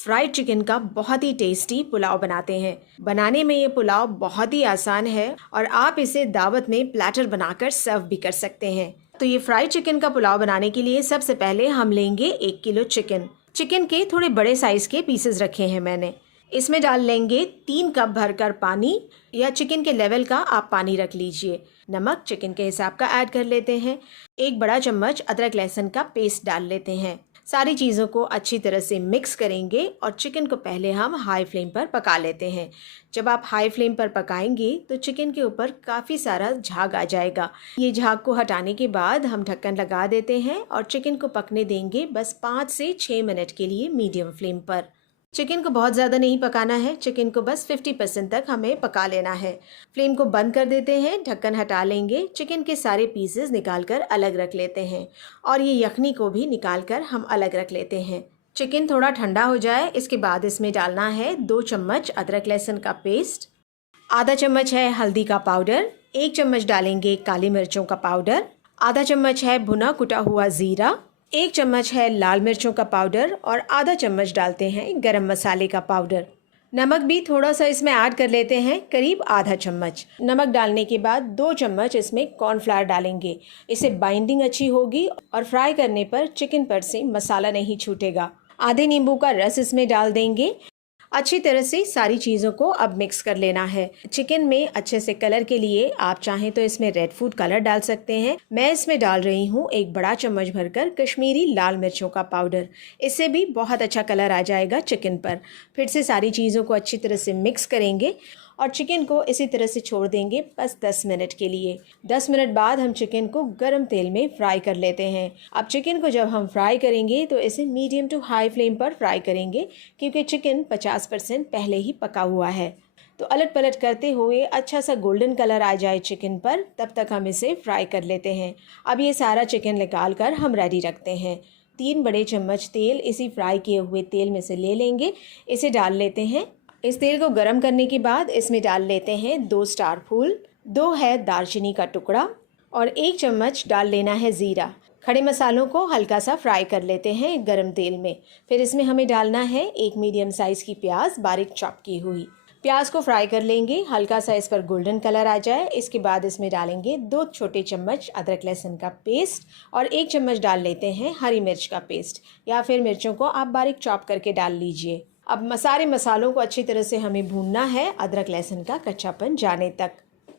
Fried chicken का बहुत ही tasty pulao बनाते हैं। बनाने में ये पुलाव बहुत ही आसान है और आप इसे दावत में प्लेटर बनाकर सर्व भी कर सकते हैं। तो ये फ्राइड चिकन का पुलाव बनाने के लिए सबसे पहले हम लेंगे 1 किलो चिकन। चिकन के थोड़े बड़े साइज के पीसेस रखे हैं मैंने। इसमें डाल लेंगे 3 कप भरकर पानी, या चिकन के लेवल का आप पानी रख लीजिए। नमक चिकन के हिसाब का ऐड कर लेते हैं। 1 बड़ा चम्मच अदरक लहसुन का पेस्ट डाल लेते हैं। सारी चीज़ों को अच्छी तरह से मिक्स करेंगे और चिकन को पहले हम हाई फ्लेम पर पका लेते हैं। जब आप हाई फ्लेम पर पकाएंगे तो चिकन के ऊपर काफ़ी सारा झाग आ जाएगा। ये झाग को हटाने के बाद हम ढक्कन लगा देते हैं और चिकन को पकने देंगे बस 5 से 6 मिनट के लिए मीडियम फ्लेम पर। चिकन को बहुत ज़्यादा नहीं पकाना है, चिकन को बस 50% तक हमें पका लेना है। फ्लेम को बंद कर देते हैं, ढक्कन हटा लेंगे, चिकन के सारे पीसेस निकाल कर अलग रख लेते हैं और ये यखनी को भी निकाल कर हम अलग रख लेते हैं। चिकन थोड़ा ठंडा हो जाए, इसके बाद इसमें डालना है 2 चम्मच अदरक लहसुन का पेस्ट, आधा चम्मच है हल्दी का पाउडर, 1 चम्मच डालेंगे काली मिर्चों का पाउडर, आधा चम्मच है भुना कुटा हुआ ज़ीरा, 1 चम्मच है लाल मिर्चों का पाउडर और आधा चम्मच डालते हैं गरम मसाले का पाउडर। नमक भी थोड़ा सा इसमें ऐड कर लेते हैं, करीब आधा चम्मच। नमक डालने के बाद 2 चम्मच इसमें कॉर्नफ्लावर डालेंगे। इससे बाइंडिंग अच्छी होगी और फ्राई करने पर चिकन पर से मसाला नहीं छूटेगा। आधे नींबू का रस इसमें डाल देंगे। अच्छी तरह से सारी चीज़ों को अब मिक्स कर लेना है। चिकन में अच्छे से कलर के लिए आप चाहें तो इसमें रेड फूड कलर डाल सकते हैं। मैं इसमें डाल रही हूँ 1 बड़ा चम्मच भरकर कश्मीरी लाल मिर्चों का पाउडर। इससे भी बहुत अच्छा कलर आ जाएगा चिकन पर। फिर से सारी चीज़ों को अच्छी तरह से मिक्स करेंगे और चिकन को इसी तरह से छोड़ देंगे बस 10 मिनट के लिए। 10 मिनट बाद हम चिकन को गरम तेल में फ्राई कर लेते हैं। अब चिकन को जब हम फ्राई करेंगे तो इसे मीडियम टू हाई फ्लेम पर फ्राई करेंगे, क्योंकि चिकन 50% पहले ही पका हुआ है। तो अलट पलट करते हुए अच्छा सा गोल्डन कलर आ जाए चिकन पर, तब तक हम इसे फ्राई कर लेते हैं। अब ये सारा चिकन निकाल कर हम रेडी रखते हैं। 3 बड़े चम्मच तेल इसी फ्राई किए हुए तेल में से ले लेंगे, इसे डाल लेते हैं। इस तेल को गरम करने के बाद इसमें डाल लेते हैं 2 स्टार फूल, 2 है दालचीनी का टुकड़ा और 1 चम्मच डाल लेना है ज़ीरा। खड़े मसालों को हल्का सा फ्राई कर लेते हैं गरम तेल में। फिर इसमें हमें डालना है 1 मीडियम साइज़ की प्याज बारीक चॉप की हुई। प्याज को फ्राई कर लेंगे, हल्का सा इस पर गोल्डन कलर आ जाए। इसके बाद इसमें डालेंगे 2 छोटे चम्मच अदरक लहसुन का पेस्ट और 1 चम्मच डाल लेते हैं हरी मिर्च का पेस्ट, या फिर मिर्चों को आप बारीक चॉप करके डाल लीजिए। अब सारे मसालों को अच्छी तरह से हमें भूनना है अदरक लहसुन का कच्चापन जाने तक।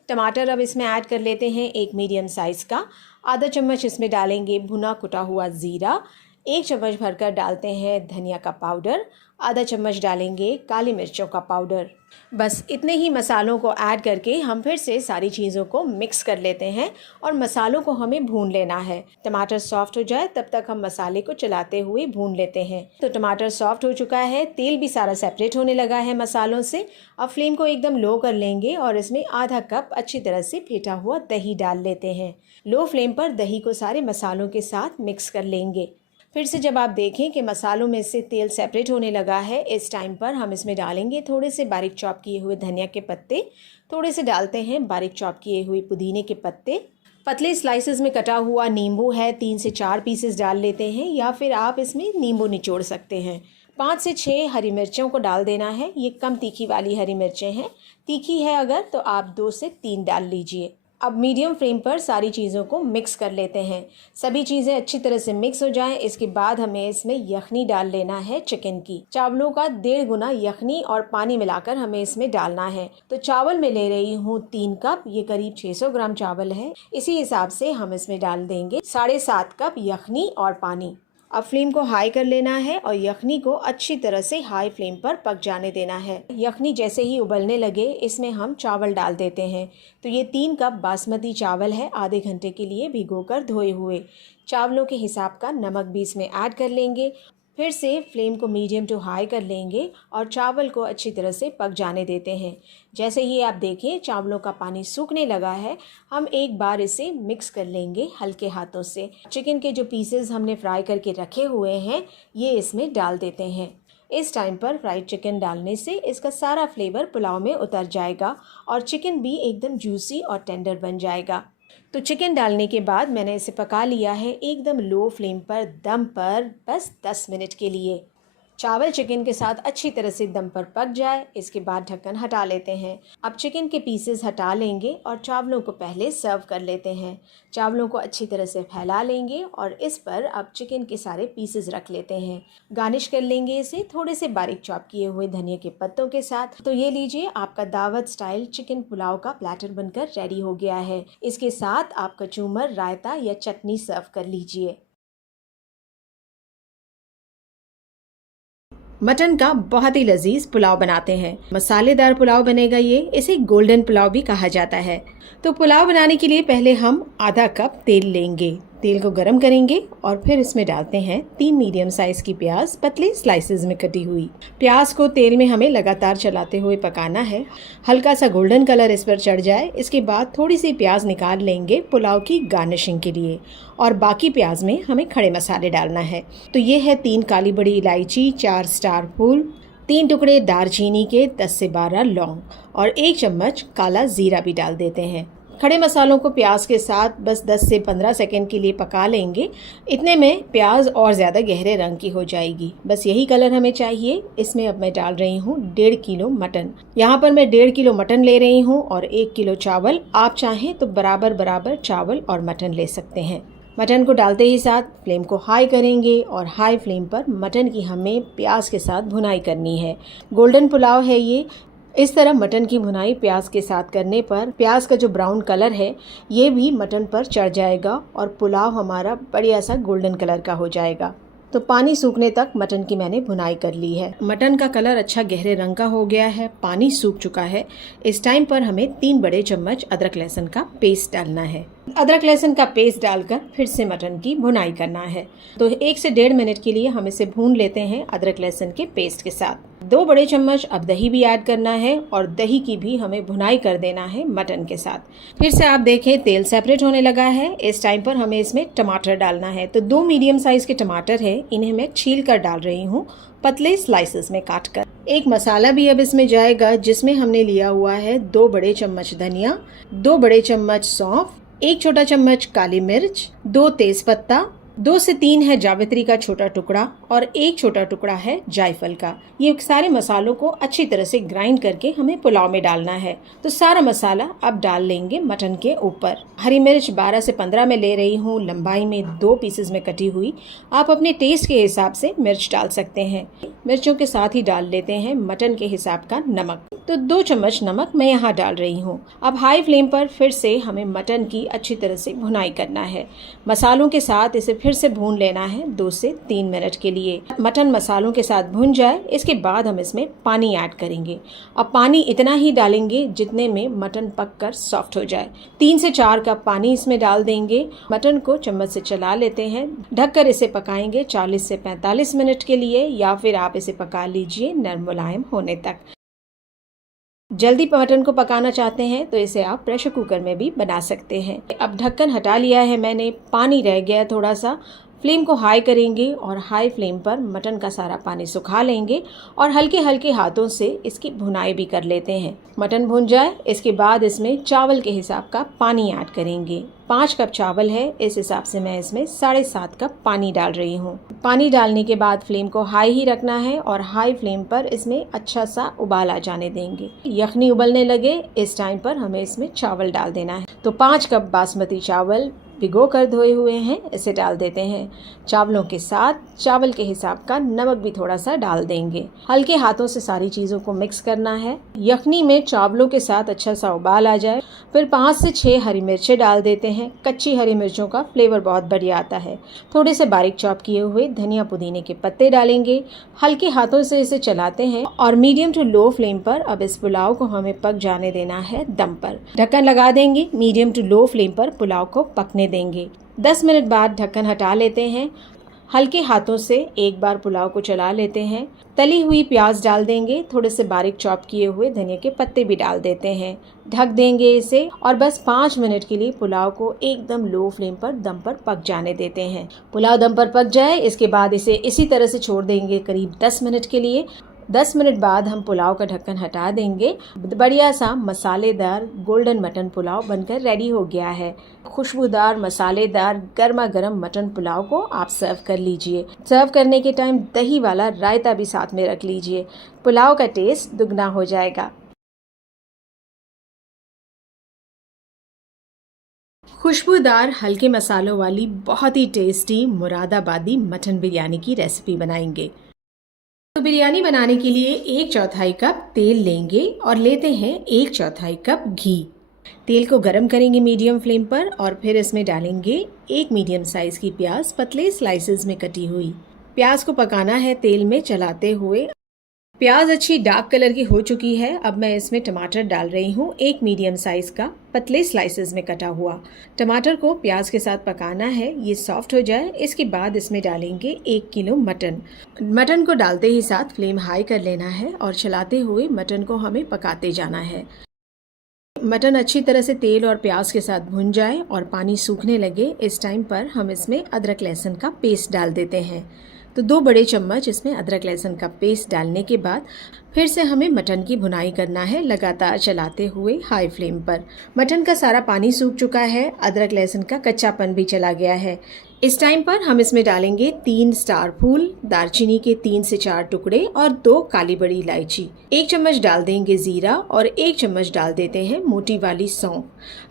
टमाटर अब इसमें ऐड कर लेते हैं 1 मीडियम साइज़ का। आधा चम्मच इसमें डालेंगे भुना कुटा हुआ ज़ीरा, 1 चम्मच भरकर डालते हैं धनिया का पाउडर, आधा चम्मच डालेंगे काली मिर्चों का पाउडर। बस इतने ही मसालों को ऐड करके हम फिर से सारी चीज़ों को मिक्स कर लेते हैं और मसालों को हमें भून लेना है। टमाटर सॉफ्ट हो जाए तब तक हम मसाले को चलाते हुए भून लेते हैं। तो टमाटर सॉफ्ट हो चुका है, तेल भी सारा सेपरेट होने लगा है मसालों से। अब फ्लेम को एकदम लो कर लेंगे और इसमें आधा कप अच्छी तरह से फेंटा हुआ दही डाल लेते हैं। लो फ्लेम पर दही को सारे मसालों के साथ मिक्स कर लेंगे। फिर से जब आप देखें कि मसालों में से तेल सेपरेट होने लगा है, इस टाइम पर हम इसमें डालेंगे थोड़े से बारीक चॉप किए हुए धनिया के पत्ते, थोड़े से डालते हैं बारीक चॉप किए हुए पुदीने के पत्ते। पतले स्लाइसेस में कटा हुआ नींबू है, 3 से 4 पीसेस डाल लेते हैं, या फिर आप इसमें नींबू निचोड़ सकते हैं। 5 से 6 हरी मिर्चों को डाल देना है। ये कम तीखी वाली हरी मिर्चें हैं, तीखी है अगर तो आप 2 से 3 डाल लीजिए। अब मीडियम फ्लेम पर सारी चीज़ों को मिक्स कर लेते हैं। सभी चीज़ें अच्छी तरह से मिक्स हो जाएं, इसके बाद हमें इसमें यखनी डाल लेना है चिकन की। चावलों का 1.5 गुना यखनी और पानी मिलाकर हमें इसमें डालना है। तो चावल मैं ले रही हूँ 3 कप, ये करीब 600 ग्राम चावल है। इसी हिसाब से हम इसमें डाल देंगे 7.5 कप यखनी और पानी। अब फ्लेम को हाई कर लेना है और यखनी को अच्छी तरह से हाई फ्लेम पर पक जाने देना है। यखनी जैसे ही उबलने लगे इसमें हम चावल डाल देते हैं। तो ये 3 कप बासमती चावल है, आधे घंटे के लिए भिगोकर धोए हुए। चावलों के हिसाब का नमक भी इसमें ऐड कर लेंगे। फिर से फ्लेम को मीडियम टू हाई कर लेंगे और चावल को अच्छी तरह से पक जाने देते हैं। जैसे ही आप देखें चावलों का पानी सूखने लगा है, हम एक बार इसे मिक्स कर लेंगे हल्के हाथों से। चिकन के जो पीसेस हमने फ्राई करके रखे हुए हैं ये इसमें डाल देते हैं। इस टाइम पर फ्राइड चिकन डालने से इसका सारा फ्लेवर पुलाव में उतर जाएगा और चिकन भी एकदम जूसी और टेंडर बन जाएगा। तो चिकन डालने के बाद मैंने इसे पका लिया है एकदम लो फ्लेम पर दम पर बस 10 मिनट के लिए। चावल चिकन के साथ अच्छी तरह से दम पर पक जाए, इसके बाद ढक्कन हटा लेते हैं। अब चिकन के पीसेस हटा लेंगे और चावलों को पहले सर्व कर लेते हैं। चावलों को अच्छी तरह से फैला लेंगे और इस पर अब चिकन के सारे पीसेस रख लेते हैं। गार्निश कर लेंगे इसे थोड़े से बारीक चॉप किए हुए धनिया के पत्तों के साथ। तो ये लीजिए, आपका दावत स्टाइल चिकन पुलाव का प्लेटर बनकर रेडी हो गया है। इसके साथ आप कचूमर, रायता या चटनी सर्व कर लीजिए। मटन का बहुत ही लजीज पुलाव बनाते हैं। मसालेदार पुलाव बनेगा ये। इसे गोल्डन पुलाव भी कहा जाता है। तो पुलाव बनाने के लिए पहले हम आधा कप तेल लेंगे। तेल को गरम करेंगे और फिर इसमें डालते हैं 3 मीडियम साइज की प्याज, पतले स्लाइसेस में कटी हुई। प्याज को तेल में हमें लगातार चलाते हुए पकाना है। हल्का सा गोल्डन कलर इस पर चढ़ जाए, इसके बाद थोड़ी सी प्याज निकाल लेंगे पुलाव की गार्निशिंग के लिए और बाकी प्याज में हमें खड़े मसाले डालना है। तो ये है 3 काली बड़ी इलायची, 4 स्टार फूल, 3 टुकड़े दालचीनी के, 10 से 12 लौंग और 1 चम्मच काला जीरा भी डाल देते हैं। खड़े मसालों को प्याज के साथ बस 10 से 15 सेकंड के लिए पका लेंगे। इतने में प्याज और ज़्यादा गहरे रंग की हो जाएगी। बस यही कलर हमें चाहिए। इसमें अब मैं डाल रही हूँ 1.5 किलो मटन। यहाँ पर मैं 1.5 किलो मटन ले रही हूँ और 1 किलो चावल। आप चाहें तो बराबर बराबर चावल और मटन ले सकते हैं। मटन को डालते ही साथ फ्लेम को हाई करेंगे और हाई फ्लेम पर मटन की हमें प्याज के साथ भुनाई करनी है। गोल्डन पुलाव है ये। इस तरह मटन की भुनाई प्याज के साथ करने पर प्याज का जो ब्राउन कलर है ये भी मटन पर चढ़ जाएगा और पुलाव हमारा बढ़िया सा गोल्डन कलर का हो जाएगा। तो पानी सूखने तक मटन की मैंने भुनाई कर ली है। मटन का कलर अच्छा गहरे रंग का हो गया है, पानी सूख चुका है। इस टाइम पर हमें 3 बड़े चम्मच अदरक लहसुन का पेस्ट डालना है। अदरक लहसुन का पेस्ट डालकर फिर से मटन की भुनाई करना है। तो 1 से 1.5 मिनट के लिए हम इसे भून लेते हैं अदरक लहसुन के पेस्ट के साथ। 2 बड़े चम्मच अब दही भी ऐड करना है और दही की भी हमें भुनाई कर देना है मटन के साथ। फिर से आप देखें तेल सेपरेट होने लगा है। इस टाइम पर हमें इसमें टमाटर डालना है। तो 2 मीडियम साइज के टमाटर है, इन्हें मैं छील कर डाल रही हूँ, पतले स्लाइसेस में काट कर। एक मसाला भी अब इसमें जाएगा जिसमें हमने लिया हुआ है 2 बड़े चम्मच धनिया, 2 बड़े चम्मच सौंफ, 1 छोटा चम्मच काली मिर्च, 2 तेज पत्ता, 2 से 3 है जावित्री का छोटा टुकड़ा और 1 छोटा टुकड़ा है जायफल का। ये सारे मसालों को अच्छी तरह से ग्राइंड करके हमें पुलाव में डालना है। तो सारा मसाला अब डाल लेंगे मटन के ऊपर। हरी मिर्च 12 से 15 में ले रही हूँ, लंबाई में 2 पीसेस में कटी हुई। आप अपने टेस्ट के हिसाब से मिर्च डाल सकते हैं। मिर्चों के साथ ही डाल लेते हैं मटन के हिसाब का नमक। तो 2 चम्मच नमक मैं यहाँ डाल रही हूँ। अब हाई फ्लेम पर फिर से हमें मटन की अच्छी तरह से भुनाई करना है। मसालों के साथ इसे फिर से भून लेना है 2 से 3 मिनट के लिए। मटन मसालों के साथ भुन जाए, इसके बाद हम इसमें पानी ऐड करेंगे। अब पानी इतना ही डालेंगे जितने में मटन पककर सॉफ्ट हो जाए। 3 से 4 कप पानी इसमें डाल देंगे। मटन को चम्मच से चला लेते हैं। ढककर इसे पकाएंगे 40 से 45 मिनट के लिए, या फिर आप इसे पका लीजिए नरम मुलायम होने तक। जल्दी मटन को पकाना चाहते हैं तो इसे आप प्रेशर कुकर में भी बना सकते हैं। अब ढक्कन हटा लिया है मैंने, पानी रह गया थोड़ा सा। फ्लेम को हाई करेंगे और हाई फ्लेम पर मटन का सारा पानी सुखा लेंगे और हल्के हल्के हाथों से इसकी भुनाई भी कर लेते हैं। मटन भुन जाए, इसके बाद इसमें चावल के हिसाब का पानी ऐड करेंगे। 5 कप चावल है, इस हिसाब से मैं इसमें 7.5 कप पानी डाल रही हूँ। पानी डालने के बाद फ्लेम को हाई ही रखना है और हाई फ्लेम पर इसमें अच्छा सा उबाल आ जाने देंगे। यखनी उबलने लगे, इस टाइम पर हमें इसमें चावल डाल देना है। तो 5 कप बासमती चावल भिगो कर धोए हुए हैं, इसे डाल देते हैं। चावलों के साथ चावल के हिसाब का नमक भी थोड़ा सा डाल देंगे। हल्के हाथों से सारी चीज़ों को मिक्स करना है। यखनी में चावलों के साथ अच्छा सा उबाल आ जाए, फिर 5 से 6 हरी मिर्चें डाल देते हैं। कच्ची हरी मिर्चों का फ्लेवर बहुत बढ़िया आता है। थोड़े से बारीक चॉप किए हुए धनिया पुदीने के पत्ते डालेंगे। हल्के हाथों से इसे चलाते हैं और मीडियम टू लो फ्लेम पर अब इस पुलाव को हमें पक जाने देना है दम पर। ढक्कन लगा देंगे, मीडियम टू लो फ्लेम पर पुलाव को पकने देंगे। 10 मिनट बाद ढक्कन हटा लेते हैं। हल्के हाथों से एक बार पुलाव को चला लेते हैं। तली हुई प्याज डाल देंगे, थोड़े से बारीक चॉप किए हुए धनिया के पत्ते भी डाल देते हैं। ढक देंगे इसे और बस 5 मिनट के लिए पुलाव को एकदम लो फ्लेम पर दम पर पक जाने देते हैं। पुलाव दम पर पक जाए, इसके बाद इसे इसी तरह से छोड़ देंगे करीब 10 मिनट के लिए। 10 मिनट बाद हम पुलाव का ढक्कन हटा देंगे। बढ़िया सा मसालेदार गोल्डन मटन पुलाव बनकर रेडी हो गया है। खुशबूदार मसालेदार गर्मा गर्म मटन पुलाव को आप सर्व कर लीजिए। सर्व करने के टाइम दही वाला रायता भी साथ में रख लीजिए, पुलाव का टेस्ट दुगना हो जाएगा। खुशबूदार हल्के मसालों वाली बहुत ही टेस्टी मुरादाबादी मटन बिरयानी की रेसिपी बनाएंगे। तो बिरयानी बनाने के लिए 1/4 कप तेल लेंगे और लेते हैं 1/4 कप घी। तेल को गरम करेंगे मीडियम फ्लेम पर और फिर इसमें डालेंगे 1 मीडियम साइज की प्याज पतले स्लाइसेस में कटी हुई। प्याज को पकाना है तेल में चलाते हुए। प्याज अच्छी डार्क कलर की हो चुकी है। अब मैं इसमें टमाटर डाल रही हूँ, 1 मीडियम साइज का पतले स्लाइसेस में कटा हुआ। टमाटर को प्याज के साथ पकाना है, ये सॉफ्ट हो जाए। इसके बाद इसमें डालेंगे 1 किलो मटन। मटन को डालते ही साथ फ्लेम हाई कर लेना है और चलाते हुए मटन को हमें पकाते जाना है। मटन अच्छी तरह से तेल और प्याज के साथ भुन जाए और पानी सूखने लगे, इस टाइम पर हम इसमें अदरक लहसुन का पेस्ट डाल देते हैं। तो 2 बड़े चम्मच इसमें अदरक लहसुन का पेस्ट डालने के बाद फिर से हमें मटन की भुनाई करना है, लगातार चलाते हुए हाई फ्लेम पर। मटन का सारा पानी सूख चुका है, अदरक लहसुन का कच्चापन भी चला गया है। इस टाइम पर हम इसमें डालेंगे 3 स्टार फूल, दालचीनी के 3 से 4 टुकड़े और 2 काली बड़ी इलायची। 1 चम्मच डाल देंगे जीरा और 1 चम्मच डाल देते हैं मोटी वाली सौंफ।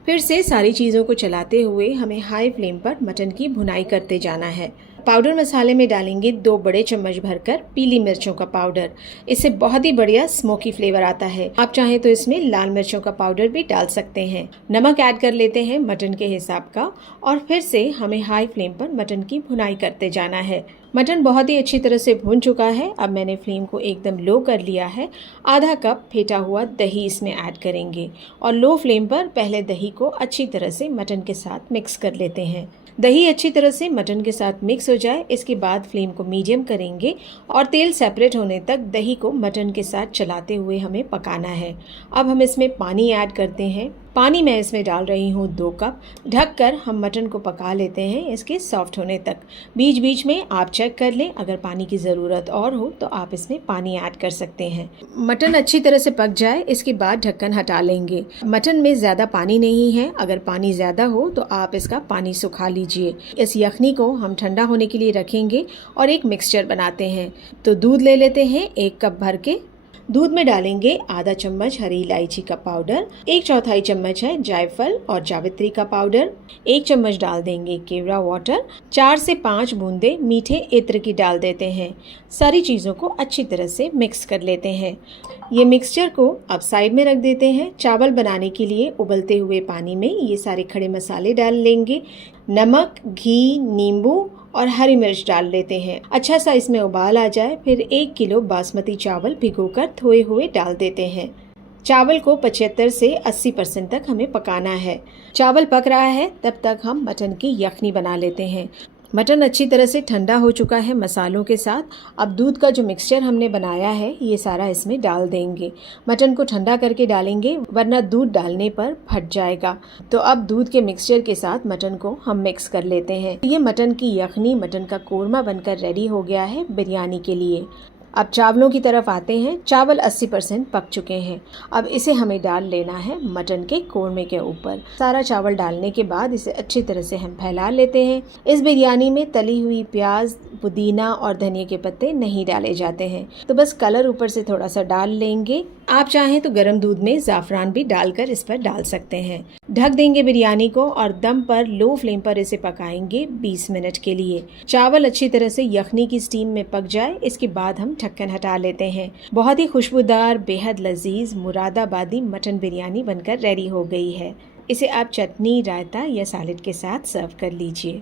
फिर से सारी चीज़ों को चलाते हुए हमें हाई फ्लेम पर मटन की भुनाई करते जाना है। पाउडर मसाले में डालेंगे 2 बड़े चम्मच भरकर पीली मिर्चों का पाउडर। इससे बहुत ही बढ़िया स्मोकी फ्लेवर आता है। आप चाहें तो इसमें लाल मिर्चों का पाउडर भी डाल सकते हैं। नमक ऐड कर लेते हैं मटन के हिसाब का और फिर से हमें हाई फ्लेम पर मटन की भुनाई करते जाना है। मटन बहुत ही अच्छी तरह से भुन चुका है। अब मैंने फ्लेम को एकदम लो कर लिया है। आधा कप फेंटा हुआ दही इसमें ऐड करेंगे और लो फ्लेम पर पहले दही को अच्छी तरह से मटन के साथ मिक्स कर लेते हैं। दही अच्छी तरह से मटन के साथ मिक्स हो जाए, इसके बाद फ्लेम को मीडियम करेंगे और तेल सेपरेट होने तक दही को मटन के साथ चलाते हुए हमें पकाना है। अब हम इसमें पानी ऐड करते हैं। पानी मैं इसमें डाल रही हूँ 2 कप। ढककर हम मटन को पका लेते हैं इसके सॉफ्ट होने तक। बीच बीच में आप चेक कर लें, अगर पानी की ज़रूरत और हो तो आप इसमें पानी ऐड कर सकते हैं। मटन अच्छी तरह से पक जाए, इसके बाद ढक्कन हटा लेंगे। मटन में ज़्यादा पानी नहीं है, अगर पानी ज़्यादा हो तो आप इसका पानी सुखा लीजिए। इस यखनी को हम ठंडा होने के लिए रखेंगे और एक मिक्सचर बनाते हैं। तो दूध ले लेते हैं 1 कप भर के। दूध में डालेंगे आधा चम्मच हरी इलायची का पाउडर, 1/4 चम्मच है जायफल और जावित्री का पाउडर, 1 चम्मच डाल देंगे केवड़ा वाटर, 4 से 5 बूंदे मीठे इत्र की डाल देते हैं। सारी चीज़ों को अच्छी तरह से मिक्स कर लेते हैं। ये मिक्सचर को अब साइड में रख देते हैं। चावल बनाने के लिए उबलते हुए पानी में ये सारे खड़े मसाले डाल लेंगे। नमक, घी, नींबू और हरी मिर्च डाल लेते हैं। अच्छा सा इसमें उबाल आ जाए, फिर 1 किलो बासमती चावल भिगोकर धोए हुए डाल देते हैं। चावल को 75 से 80% तक हमें पकाना है। चावल पक रहा है तब तक हम मटन की यखनी बना लेते हैं। मटन अच्छी तरह से ठंडा हो चुका है मसालों के साथ। अब दूध का जो मिक्सचर हमने बनाया है ये सारा इसमें डाल देंगे। मटन को ठंडा करके डालेंगे वरना दूध डालने पर फट जाएगा। तो अब दूध के मिक्सचर के साथ मटन को हम मिक्स कर लेते हैं। ये मटन की यखनी, मटन का कोरमा बनकर रेडी हो गया है बिरयानी के लिए। अब चावलों की तरफ आते हैं। चावल 80% पक चुके हैं। अब इसे हमें डाल लेना है मटन के कोरमे के ऊपर। सारा चावल डालने के बाद इसे अच्छी तरह से हम फैला लेते हैं। इस बिरयानी में तली हुई प्याज, पुदीना और धनिया के पत्ते नहीं डाले जाते हैं, तो बस कलर ऊपर से थोड़ा सा डाल लेंगे। आप चाहें तो गर्म दूध में ज़ाफ़रान भी डालकर इस पर डाल सकते हैं। ढक देंगे बिरयानी को और दम पर लो फ्लेम पर इसे पकाएंगे 20 मिनट के लिए। चावल अच्छी तरह से यखनी की स्टीम में पक जाए, इसके बाद हम ढक्कन हटा लेते हैं। बहुत ही खुशबूदार, बेहद लजीज मुरादाबादी मटन बिरयानी बनकर रेडी हो गई है। इसे आप चटनी, रायता या सैलेड के साथ सर्व कर लीजिए।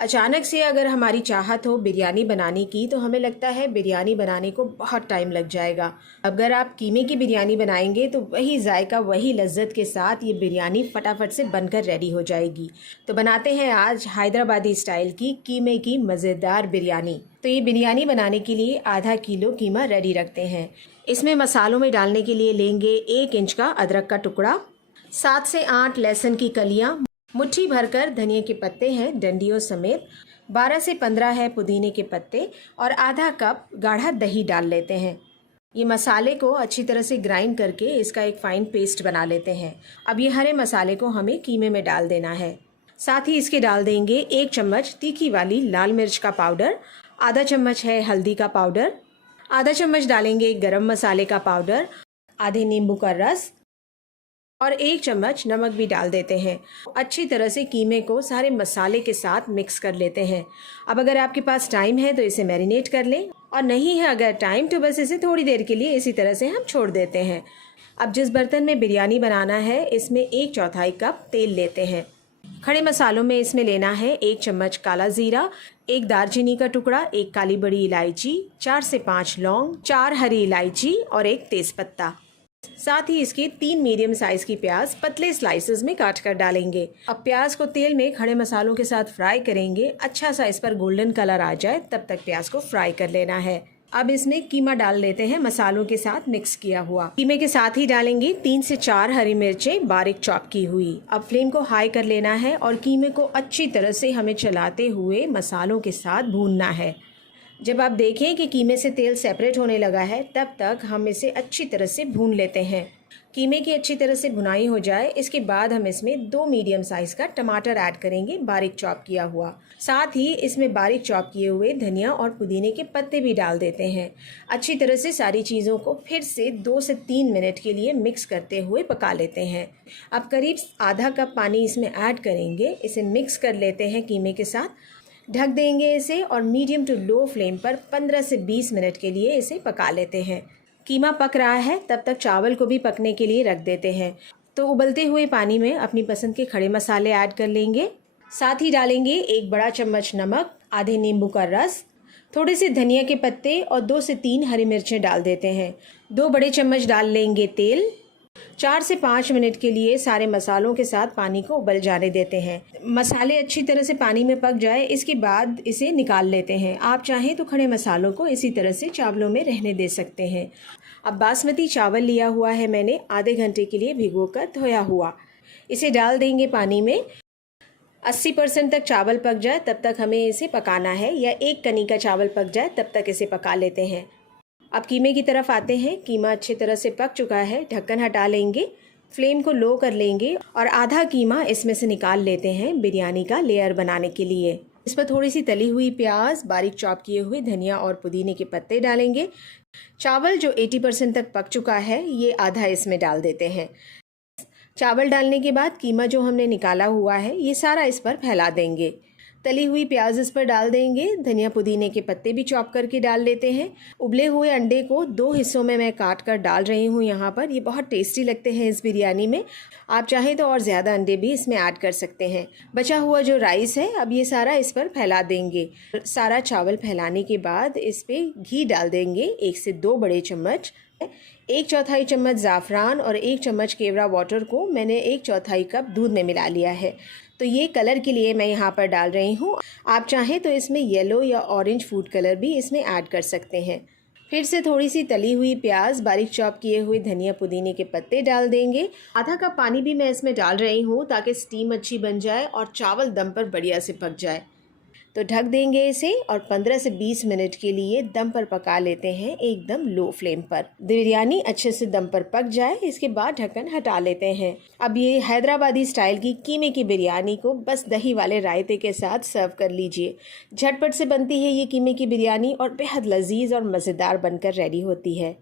अचानक से अगर हमारी चाहत हो बिरयानी बनाने की तो हमें लगता है बिरयानी बनाने को बहुत टाइम लग जाएगा। अगर आप कीमे की बिरयानी बनाएंगे तो वही जायका, वही लज्जत के साथ ये बिरयानी फटाफट से बनकर रेडी हो जाएगी। तो बनाते हैं आज हैदराबादी स्टाइल की कीमे की मज़ेदार बिरयानी। तो ये बिरयानी बनाने के लिए आधा किलो कीमा रेडी रखते हैं। इसमें मसालों में डालने के लिए लेंगे 1 इंच का अदरक का टुकड़ा, 7 से 8 लहसुन की कलियाँ, मुट्ठी भरकर धनिया के पत्ते हैं डंडियों समेत, 12 से 15 है पुदीने के पत्ते और आधा कप गाढ़ा दही डाल लेते हैं। ये मसाले को अच्छी तरह से ग्राइंड करके इसका एक फाइन पेस्ट बना लेते हैं। अब ये हरे मसाले को हमें कीमे में डाल देना है। साथ ही इसके डाल देंगे 1 चम्मच तीखी वाली लाल मिर्च का पाउडर, आधा चम्मच है हल्दी का पाउडर, आधा चम्मच डालेंगे गरम मसाले का पाउडर, आधे नींबू का रस और 1 चम्मच नमक भी डाल देते हैं। अच्छी तरह से कीमे को सारे मसाले के साथ मिक्स कर लेते हैं। अब अगर आपके पास टाइम है तो इसे मैरिनेट कर लें और नहीं है अगर टाइम तो बस इसे थोड़ी देर के लिए इसी तरह से हम छोड़ देते हैं। अब जिस बर्तन में बिरयानी बनाना है इसमें 1/4 कप तेल लेते हैं। खड़े मसालों में इसमें लेना है 1 चम्मच काला जीरा, 1 दालचीनी का टुकड़ा, 1 काली बड़ी इलायची, 4 से 5 लौंग, 4 हरी इलायची और 1 तेजपत्ता। साथ ही इसके 3 मीडियम साइज की प्याज पतले स्लाइसेस में काट कर डालेंगे। अब प्याज को तेल में खड़े मसालों के साथ फ्राई करेंगे। अच्छा सा इस पर गोल्डन कलर आ जाए तब तक प्याज को फ्राई कर लेना है। अब इसमें कीमा डाल लेते हैं मसालों के साथ मिक्स किया हुआ। कीमे के साथ ही डालेंगे 3 से 4 हरी मिर्चें बारीक चॉप की हुई। अब फ्लेम को हाई कर लेना है और कीमे को अच्छी तरह से हमें चलाते हुए मसालों के साथ भूनना है। जब आप देखें कि कीमे से तेल सेपरेट होने लगा है तब तक हम इसे अच्छी तरह से भून लेते हैं। कीमे की अच्छी तरह से भुनाई हो जाए इसके बाद हम इसमें 2 मीडियम साइज़ का टमाटर ऐड करेंगे बारीक चॉप किया हुआ। साथ ही इसमें बारीक चॉप किए हुए धनिया और पुदीने के पत्ते भी डाल देते हैं। अच्छी तरह से सारी चीज़ों को फिर से 2 से 3 मिनट के लिए मिक्स करते हुए पका लेते हैं। अब करीब आधा कप पानी इसमें ऐड करेंगे। इसे मिक्स कर लेते हैं कीमे के साथ, ढक देंगे इसे और मीडियम टू लो फ्लेम पर 15 से 20 मिनट के लिए इसे पका लेते हैं। कीमा पक रहा है तब तक चावल को भी पकने के लिए रख देते हैं। तो उबलते हुए पानी में अपनी पसंद के खड़े मसाले ऐड कर लेंगे। साथ ही डालेंगे 1 बड़ा चम्मच नमक, आधे नींबू का रस, थोड़े से धनिया के पत्ते और 2 से 3 हरी मिर्चें डाल देते हैं। 2 बड़े चम्मच डाल लेंगे तेल। 4 से 5 मिनट के लिए सारे मसालों के साथ पानी को उबल जाने देते हैं। मसाले अच्छी तरह से पानी में पक जाए इसके बाद इसे निकाल लेते हैं। आप चाहें तो खड़े मसालों को इसी तरह से चावलों में रहने दे सकते हैं। अब बासमती चावल लिया हुआ है मैंने, आधे घंटे के लिए भिगोकर धोया हुआ। इसे डाल देंगे पानी में। 80% तक चावल पक जाए तब तक हमें इसे पकाना है, या 1 कनी का चावल पक जाए तब तक इसे पका लेते हैं। अब कीमे की तरफ आते हैं। कीमा अच्छी तरह से पक चुका है। ढक्कन हटा लेंगे, फ्लेम को लो कर लेंगे और आधा कीमा इसमें से निकाल लेते हैं बिरयानी का लेयर बनाने के लिए। इस पर थोड़ी सी तली हुई प्याज, बारीक चॉप किए हुए धनिया और पुदीने के पत्ते डालेंगे। चावल जो 80% तक पक चुका है ये आधा इसमें डाल देते हैं। चावल डालने के बाद कीमा जो हमने निकाला हुआ है ये सारा इस पर फैला देंगे। तली हुई प्याज इस पर डाल देंगे। धनिया पुदीने के पत्ते भी चॉप करके डाल लेते हैं। उबले हुए अंडे को 2 हिस्सों में मैं काट कर डाल रही हूँ यहाँ पर। ये बहुत टेस्टी लगते हैं इस बिरयानी में। आप चाहें तो और ज़्यादा अंडे भी इसमें ऐड कर सकते हैं। बचा हुआ जो राइस है अब ये सारा इस पर फैला देंगे। सारा चावल फैलाने के बाद इस पर घी डाल देंगे 1 से 2 बड़े चम्मच। 1/4 चम्मच ज़ाफ़रान और 1 चम्मच केवड़ा वाटर को मैंने 1/4 कप दूध में मिला लिया है। तो ये कलर के लिए मैं यहाँ पर डाल रही हूँ। आप चाहें तो इसमें येलो या ऑरेंज फूड कलर भी इसमें ऐड कर सकते हैं। फिर से थोड़ी सी तली हुई प्याज, बारीक चॉप किए हुए धनिया पुदीने के पत्ते डाल देंगे। आधा कप पानी भी मैं इसमें डाल रही हूँ ताकि स्टीम अच्छी बन जाए और चावल दम पर बढ़िया से पक जाए। तो ढक देंगे इसे और 15 से 20 मिनट के लिए दम पर पका लेते हैं एकदम लो फ्लेम पर। बिरयानी अच्छे से दम पर पक जाए इसके बाद ढक्कन हटा लेते हैं। अब ये हैदराबादी स्टाइल की कीमे की बिरयानी को बस दही वाले रायते के साथ सर्व कर लीजिए। झटपट से बनती है ये कीमे की बिरयानी और बेहद लजीज और मज़ेदार बनकर रेडी होती है।